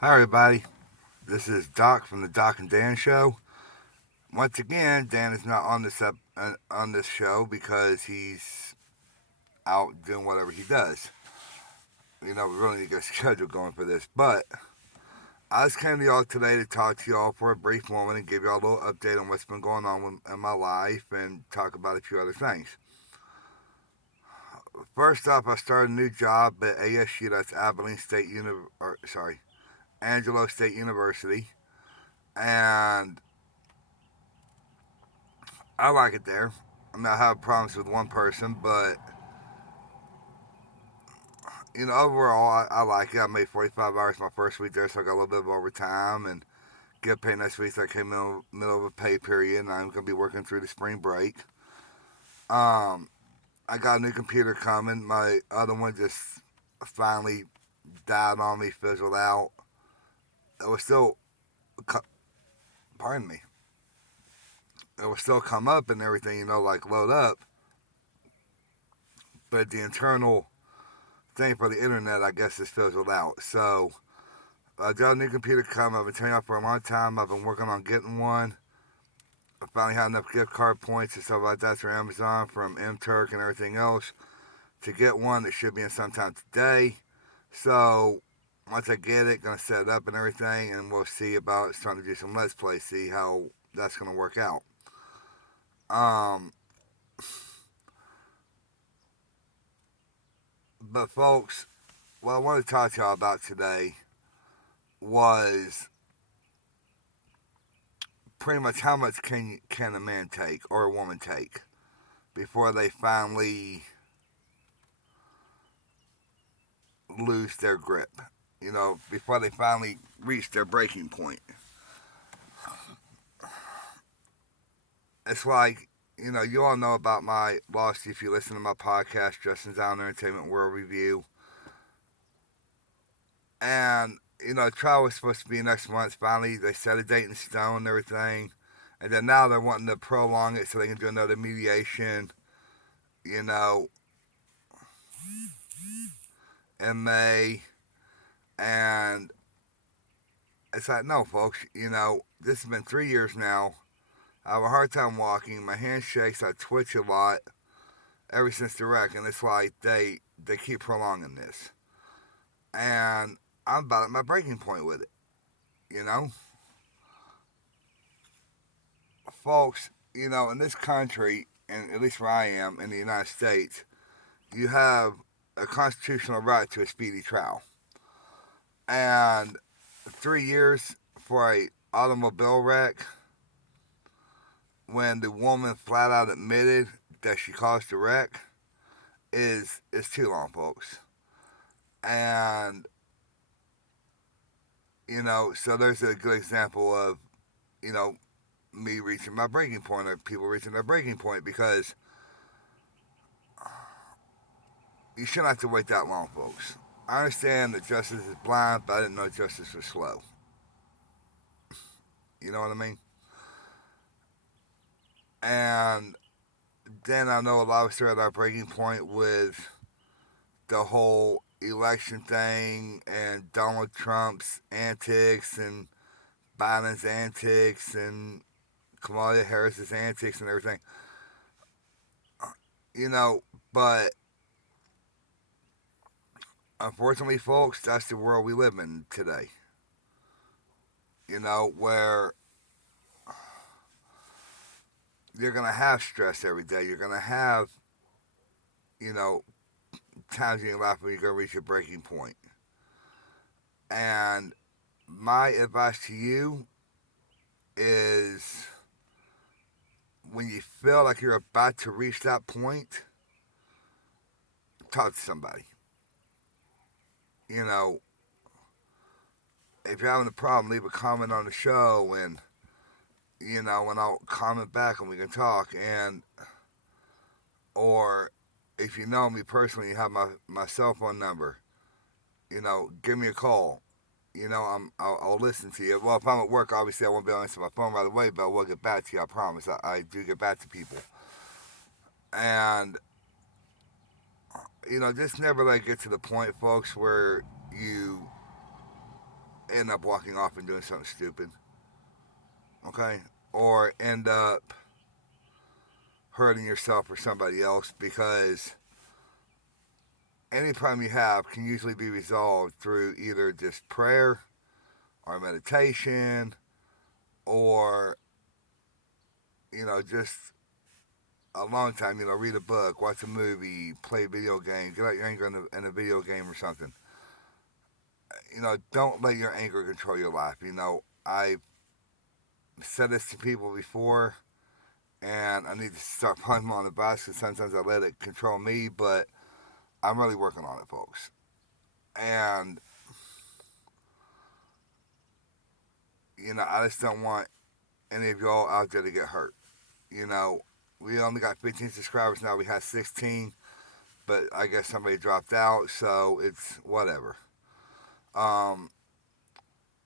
Hi, everybody. This is Doc from the Doc and Dan Show. Once again, Dan is not on this show because he's out doing whatever he does. We really need to get a schedule going for this. But I just came to y'all today to talk to y'all for a brief moment and give y'all a little update on what's been going on in my life and talk about a few other things. First off, I started a new job at ASU. That's Angelo State University, and I like it there. I'm not having problems with one person, but overall, I like it. I made 45 hours my first week there, so I got a little bit of overtime and get paid next week. So I came in the middle of a pay period, and I'm going to be working through the spring break. Um, I got a new computer coming. My other one just finally died on me, fizzled out. It was still, pardon me, it was still come up and everything, like load up, but the internal thing for the internet, I guess, is fizzled out. So I got a new computer coming. I've been telling y'all for a long time. I've been working on getting one. I finally had enough gift card points and stuff like that through Amazon from MTurk and everything else to get one that should be in sometime today. So once I get it, gonna set it up and everything, and we'll see about starting to do some Let's Play, see how that's gonna work out. Um, but folks, what I want to talk to y'all about today was pretty much how much can a man take or a woman take before they finally lose their grip. Before they finally reach their breaking point. It's like, you all know about my loss if you listen to my podcast, Justin's Down Entertainment World Review. And, trial was supposed to be next month. Finally, they set a date in stone and everything. And then now they're wanting to prolong it so they can do another mediation, you know, in May. And it's like, no, folks, this has been 3 years now. I have a hard time walking. My hand shakes. I twitch a lot ever since the wreck, and it's like they keep prolonging this, and I'm about at my breaking point with it. You know, folks. In this country, and at least where I am in the United States, you have a constitutional right to a speedy trial, and 3 years for a automobile wreck when the woman flat out admitted that she caused the wreck is too long, folks. And so there's a good example of you know me reaching my breaking point or people reaching their breaking point because you shouldn't have to wait that long, folks. I understand that justice is blind, but I didn't know justice was slow. You know what I mean? And then I know a lot of us are at our breaking point with the whole election thing and Donald Trump's antics and Biden's antics and Kamala Harris's antics and everything. You know, but unfortunately, folks, that's the world we live in today. Where you're going to have stress every day. You're going to have, you know, times in your life when you're going to reach your breaking point. And my advice to you is when you feel like you're about to reach that point, talk to somebody. You know, if you're having a problem, leave a comment on the show and I'll comment back and we can talk. And, or if you know me personally, you have my cell phone number, give me a call. I'll listen to you. Well, if I'm at work, obviously I won't be able to answer my phone right away, but I will get back to you. I promise. I do get back to people, and just never let it get to the point, folks, where you end up walking off and doing something stupid. Okay? Or end up hurting yourself or somebody else, because any problem you have can usually be resolved through either just prayer or meditation, or, just a long time, read a book, watch a movie, play a video game, get out your anger in a video game or something. Don't let your anger control your life. I've said this to people before, and I need to start putting more on the box, because sometimes I let it control me, but I'm really working on it, folks. And, I just don't want any of y'all out there to get hurt. We only got 15 subscribers now. We had 16, but I guess somebody dropped out, so it's whatever. Um,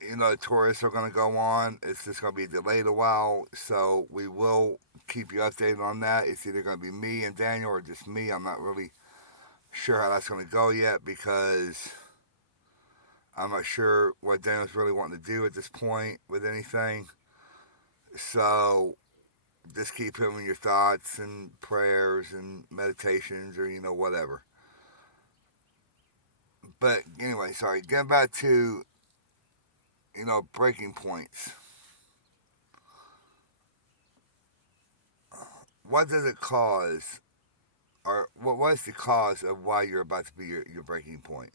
the tourists are going to go on. It's just going to be delayed a while, so we will keep you updated on that. It's either going to be me and Daniel, or just me. I'm not really sure how that's going to go yet, because I'm not sure what Daniel's really wanting to do at this point with anything. So just keep him in your thoughts and prayers and meditations, or whatever. But anyway, sorry, getting back to breaking points. What does it cause, or what was the cause of why you're about to be your breaking point?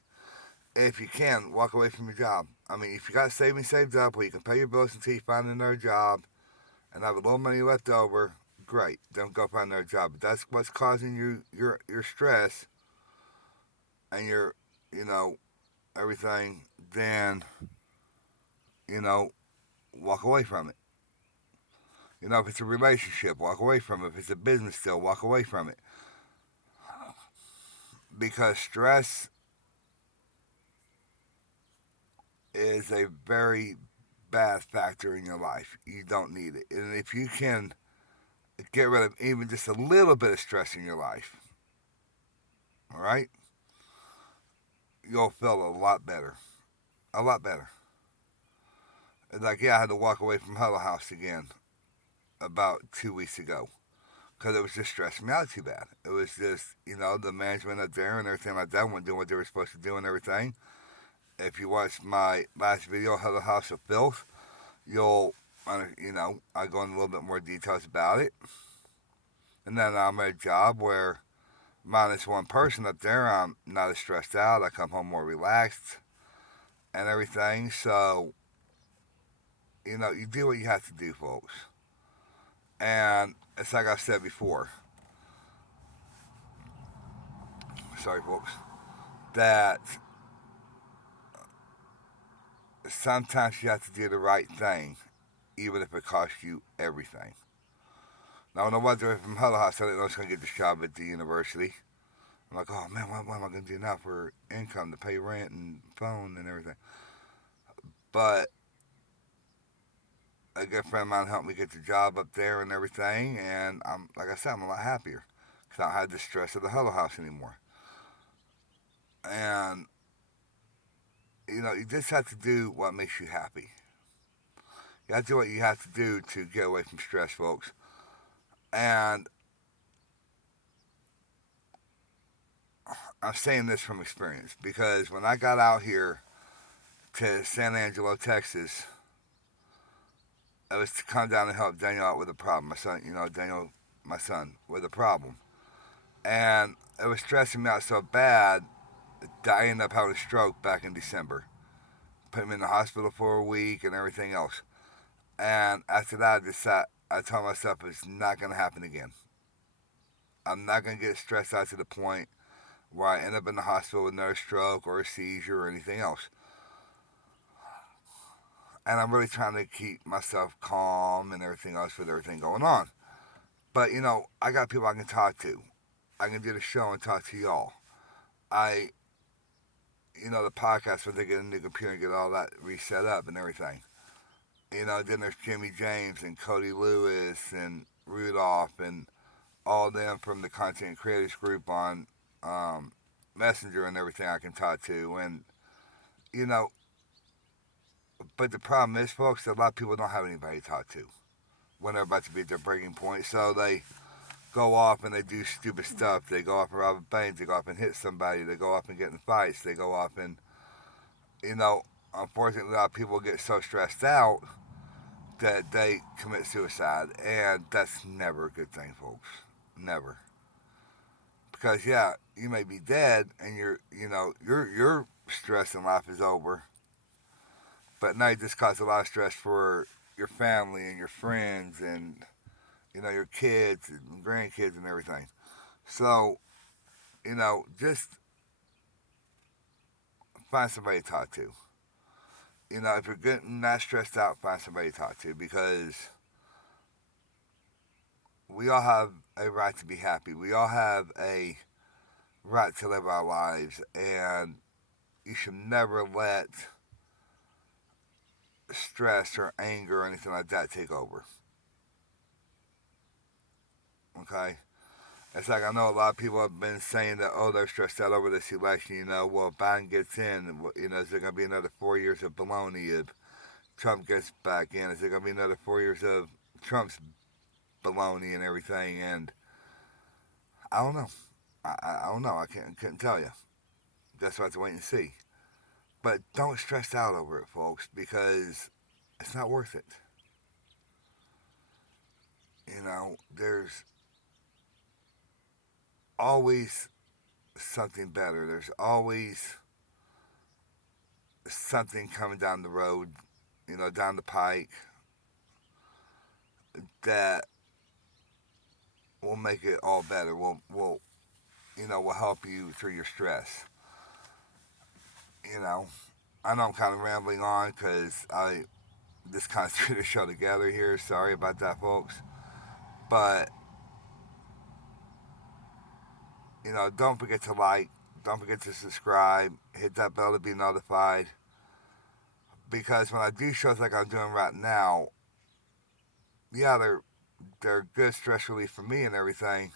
If you can, walk away from your job. I mean, if you got savings saved up where you can pay your bills until you find another job and have a little money left over, great. Don't go find another job. But that's what's causing your stress and your, you know, everything, then, you know, walk away from it. If it's a relationship, walk away from it. If it's a business still, walk away from it. Because stress is a very bad factor in your life. You don't need it. And if you can get rid of even just a little bit of stress in your life, all right, you'll feel a lot better. A lot better. It's like, yeah, I had to walk away from Huddle House again about 2 weeks ago, because it was just stressing me out too bad. It was just, the management up there and everything like that weren't doing what they were supposed to do and everything. If you watch my last video, Huddle House of Filth, you'll, I go into a little bit more details about it. And then I'm at a job where, minus one person up there, I'm not as stressed out. I come home more relaxed and everything. So, you do what you have to do, folks. And it's like I said before, sorry, folks, that sometimes you have to do the right thing, even if it costs you everything. Now, when I was away from Huddle House, I didn't know I was going to get this job at the university. I'm like, oh man, what am I going to do now for income to pay rent and phone and everything? But a good friend of mine helped me get the job up there and everything, and like I said, I'm a lot happier because I don't have the stress of the Huddle House anymore. And you just have to do what makes you happy. You have to do what you have to do to get away from stress, folks. And I'm saying this from experience, because when I got out here to San Angelo, Texas, it was to come down and help Daniel out with a problem. My son, Daniel, my son, with a problem. And it was stressing me out so bad that I ended up having a stroke back in December. Put him in the hospital for a week and everything else. And after that, I told myself it's not going to happen again. I'm not going to get stressed out to the point where I end up in the hospital with another stroke or a seizure or anything else. And I'm really trying to keep myself calm and everything else with everything going on. But, I got people I can talk to. I can do the show and talk to y'all. The podcast, when they get a new computer and get all that reset up and everything. Then there's Jimmy James and Cody Lewis and Rudolph and all of them from the Content Creators Group on Messenger and everything I can talk to. And, you know, But the problem is, folks, that a lot of people don't have anybody to talk to when they're about to be at their breaking point. So they go off and they do stupid stuff. They go off and rob a bank. They go off and hit somebody. They go off and get in fights. They go off and, you know, unfortunately, a lot of people get so stressed out that they commit suicide. And that's never a good thing, folks. Never. Because, yeah, you may be dead and your stress in life is over. But now you just cause a lot of stress for your family and your friends and, your kids and grandkids and everything. So, just find somebody to talk to. If you're getting that stressed out, find somebody to talk to because we all have a right to be happy. We all have a right to live our lives, and you should never let stress or anger or anything like that take over. Okay? It's like I know a lot of people have been saying that, oh, they're stressed out over this election. Well, Biden gets in. Is there going to be another 4 years of baloney if Trump gets back in? Is there going to be another 4 years of Trump's baloney and everything? And I don't know. I don't know. I couldn't tell you. That's what I have to wait and see. But don't stress out over it, folks, because it's not worth it. There's always something better. There's always something coming down the road, down the pike that will make it all better. Will help you through your stress. I know I'm kind of rambling on because I just kind of threw the show together here. Sorry about that, folks. But don't forget to like, don't forget to subscribe, hit that bell to be notified. Because when I do shows like I'm doing right now, yeah, they're good stress relief for me and everything.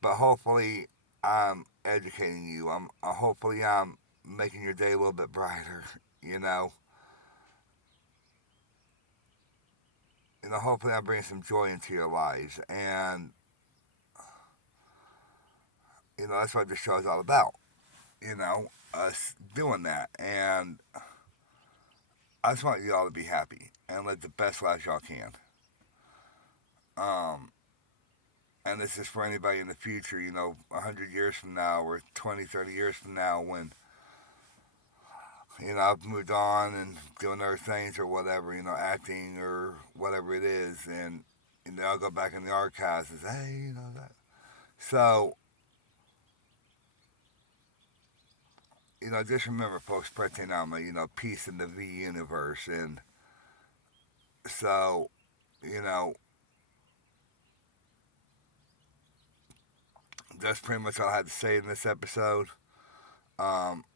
But hopefully, I'm educating you. Hopefully I'm making your day a little bit brighter. You know, hopefully I'm bringing some joy into your lives, and that's what this show is all about. Us doing that, and I just want you all to be happy and live the best lives y'all can. Um, and this is for anybody in the future, 100 years from now or 20, 30 years from now when, I've moved on and doing other things or whatever, acting or whatever it is. And, I'll go back in the archives and say, hey, that. So, just remember, folks, Prete Nama, peace in the V universe. And so, you know, that's pretty much all I had to say in this episode. Um,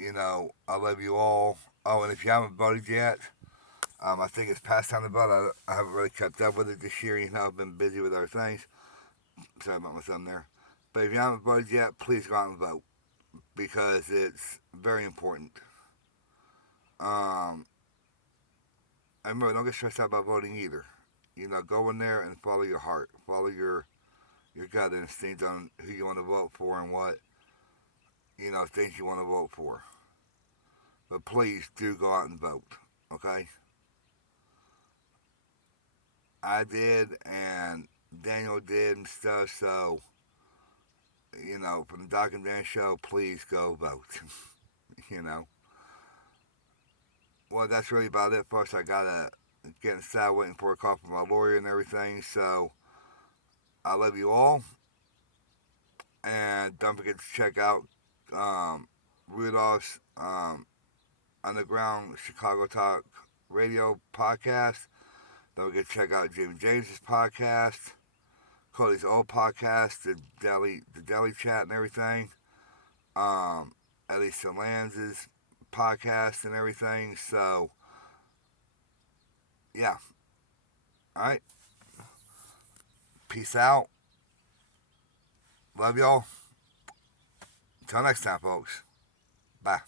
I love you all. Oh, and if you haven't voted yet, I think it's past time to vote. I haven't really kept up with it this year. I've been busy with other things. Sorry about my thumb there. But if you haven't voted yet, please go out and vote because it's very important. Um, and remember, don't get stressed out about voting either. Go in there and follow your heart, follow your gut instinct on who you want to vote for and what things you want to vote for. But please do go out and vote. Okay? I did, and Daniel did and stuff. So, from the Doc and Dan show, please go vote. you know. Well, that's really about it, folks. I gotta get inside waiting for a call from my lawyer and everything. So, I love you all, and don't forget to check out Rudolph's Underground Chicago Talk Radio podcast. Don't forget to check out Jimmy James's podcast, Cody's old podcast, the Deli Chat and everything. Elisa Lanz's podcast and everything. So, yeah. All right. Peace out. Love y'all. Until next time, folks. Bye.